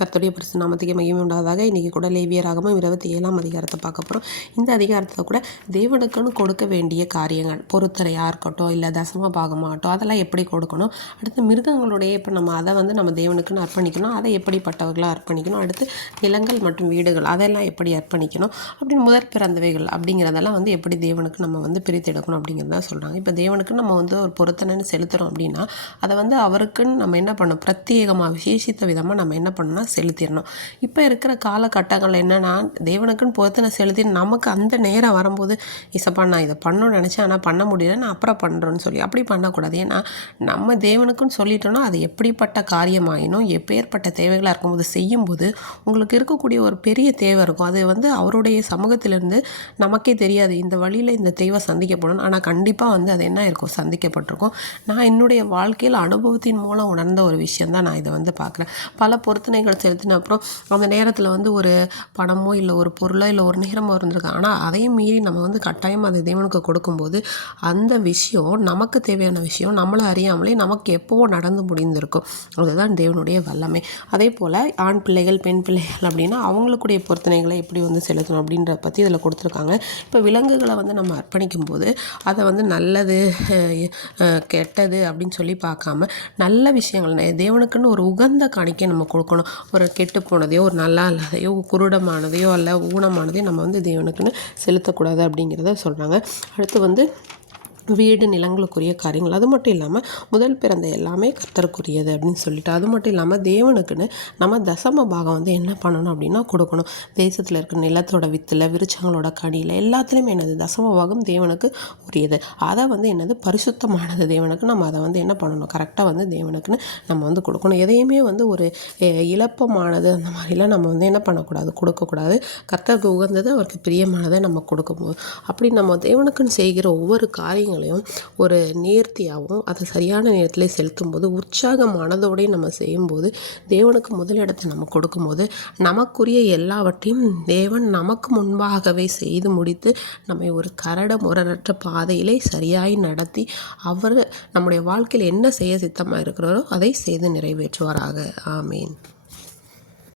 கர்த்தருடைய பரிசுத்த நாமத்துக்கு மகிமை உண்டாவதாக. இன்றைக்கி கூட லேவியராகமம் 27ஆம் அதிகாரத்தை பார்க்க போகிறோம். இந்த அதிகாரத்தில் கூட தேவனுக்குன்னு கொடுக்க வேண்டிய காரியங்கள், பொருத்தரையாக இருக்கட்டும், இல்லை தசம பாகமாகட்டும், அதெல்லாம் எப்படி கொடுக்கணும், அடுத்து மிருகங்களுடைய இப்போ நம்ம அதை நம்ம தேவனுக்குன்னு அர்ப்பணிக்கணும், அதை எப்படிப்பட்டவர்களாக அர்ப்பணிக்கணும், அடுத்து நிலங்கள் மற்றும் வீடுகள் அதெல்லாம் எப்படி அர்ப்பணிக்கணும், அப்படின்னு முதற் பிறந்தவைகள் அப்படிங்கிறதெல்லாம் எப்படி தேவனுக்கு நம்ம பிரித்தெடுக்கணும் அப்படிங்கிறத சொல்கிறாங்க. இப்போ தேவனுக்கு நம்ம ஒரு பொருத்தனைன்னு செலுத்துகிறோம் அப்படின்னா அதை அவருக்குன்னு நம்ம என்ன பண்ணணும், பிரத்யேகமாக விசேஷித்த விதமாக நம்ம என்ன பண்ணணும்னா செலுத்திடணும். இப்போ இருக்கிற காலகட்டங்கள் என்னென்னா, தேவனுக்குன்னு பொறுத்தனை செலுத்தி நமக்கு அந்த நேரம் வரும்போது இசப்பா நான் இதை பண்ணணும்னு நினச்சேன், ஆனால் பண்ண முடியல, நான் அப்புறம் பண்ணுறேன்னு சொல்லி அப்படி பண்ணக்கூடாது. ஏன்னா நம்ம தேவனுக்குன்னு சொல்லிட்டோன்னா அது எப்படிப்பட்ட காரியமாயினும் எப்பேற்பட்ட தேவைகளாக இருக்கும்போது செய்யும்போது உங்களுக்கு இருக்கக்கூடிய ஒரு பெரிய தேவை இருக்கும். அது அவருடைய சமூகத்திலிருந்து நமக்கே தெரியாது, இந்த வழியில் இந்த தேவை சந்திக்கப்படணும், ஆனால் கண்டிப்பாக அது என்ன இருக்கும், சந்திக்கப்பட்டிருக்கும். நான் என்னுடைய வாழ்க்கையில் அனுபவத்தின் மூலம் உணர்ந்த ஒரு விஷயந்தான் நான் இதை பார்க்குறேன். பல பொருத்தனைகள் செலுத்தின அப்புறம் அந்த நேரத்தில் ஒரு பணமோ இல்லை ஒரு பொருளோ இல்லை ஒரு நேரமோ இருந்திருக்கு. ஆனால் அதையும் மீறி நம்ம கட்டாயம் அதை தேவனுக்கு கொடுக்கும்போது அந்த விஷயம் நமக்கு தேவையான விஷயம் நம்மளை அறியாமலே நமக்கு எப்போவோ நடந்து முடிந்திருக்கும். அதுதான் தேவனுடைய வல்லமை. அதே போல் ஆண் பிள்ளைகள் பெண் பிள்ளைகள் அப்படின்னா அவங்களுக்குடைய பொருத்தனைகளை எப்படி செலுத்தணும் அப்படின்றத பற்றி இதில் கொடுத்துருக்காங்க. இப்போ விலங்குகளை நம்ம அர்ப்பணிக்கும் போது அதை நல்லது கெட்டது அப்படின்னு சொல்லி பார்க்காம நல்ல விஷயங்கள் தேவனுக்குன்னு ஒரு உகந்த காணிக்கை நம்ம கொடுக்கணும். ஒரு கெட்டு போனதையோ ஒரு நல்லா இல்லாதையோ குருடமானதையோ அல்ல ஊனமானதையோ நம்ம தேவனுக்குன்னு செலுத்தக்கூடாது அப்படிங்கிறத சொல்கிறாங்க. அடுத்து வீடு நிலங்களுக்குரிய காரியங்கள், அது மட்டும் இல்லாமல் முதல் பிறந்த எல்லாமே கர்த்தருக்குரியது அப்படின்னு சொல்லிட்டு, அது மட்டும் இல்லாமல் தேவனுக்குன்னு நம்ம தசம பாகம் என்ன பண்ணணும் அப்படின்னா கொடுக்கணும். தேசத்தில் இருக்கிற நிலத்தோட வித்தில் விருச்சங்களோட கனியில் எல்லாத்துலேயுமே தசம பாகம் தேவனுக்கு உரியது. அதை பரிசுத்தமானது தேவனுக்கு நம்ம அதை என்ன பண்ணணும், கரெக்டாக தேவனுக்குன்னு நம்ம கொடுக்கணும். எதையுமே ஒரு இழப்பமானது அந்த மாதிரிலாம் நம்ம என்ன பண்ணக்கூடாது, கொடுக்கக்கூடாது. கர்த்தருக்கு உகந்தது அவருக்கு பிரியமானதை நம்ம கொடுக்கும்போது அப்படி நம்ம தேவனுக்குன்னு செய்கிற ஒவ்வொரு காரியங்களையும் ஒரு நேர்த்தியாகவும் அதை சரியான நேரத்தில் செலுத்தும் போது உற்சாகமானதோடையும் நம்ம செய்யும்போது தேவனுக்கு முதலிடத்தை நம்ம கொடுக்கும்போது நமக்குரிய எல்லாவற்றையும் தேவன் நமக்கு முன்பாகவே செய்து முடித்து நம்மை ஒரு கரட முரடற்ற பாதையிலே சரியாய் நடத்தி அவர் நம்முடைய வாழ்க்கையில் என்ன செய்ய சித்தமாக இருக்கிறாரோ அதை செய்து நிறைவேற்றுவாராக. ஆமீன்.